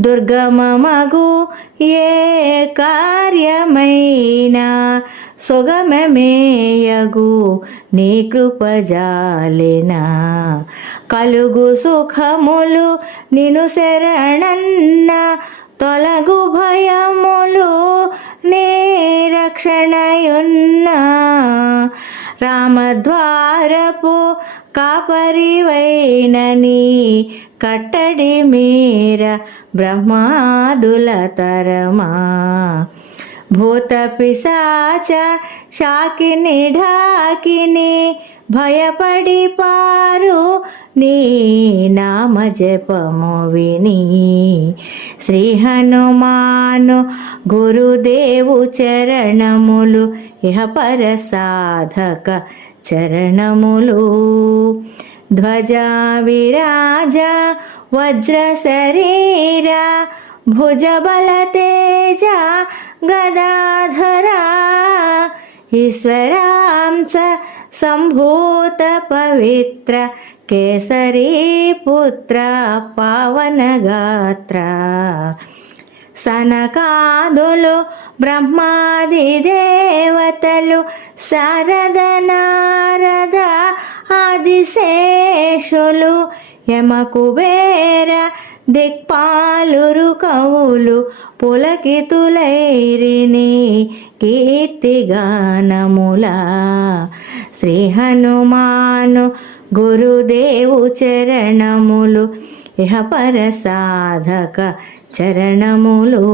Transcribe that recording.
దుర్గమమగు ఏ కార్యమైనా సుగమమేయగు నీ కృపజాలెనా. కలుగు సుఖములు నిను శరణన్న, తొలగు భయములు నీ రక్షణయున్నా. రామద్వారపు కాపరివైనని కట్టడి మీర బ్రహ్మాదుల తరమా. భూత పిశాచ శాకిని ఢాకిని భయపడి పారు నీ నామ జపము విని. శ్రీ హనుమాను గురుదేవు చరణములు ఇహపర సాధక చరణములు. ధ్వజ విరాజ వజ్ర శరీర భుజబల తేజ గదాధరా. ఈశ్వరాంశ సంభూత పవిత్ర కేసరీ పుత్ర పావన గాత్ర. సనకాదులు బ్రహ్మాది దేవతలు శారద నారద ఆదిశేషులు యమకుబేర దిక్పాలురు కవులు పులకితులైరిని కీర్తిగానములా. శ్రీ హనుమాను గురుదేవు చరణములు ఇహపర సాధక చరణములు.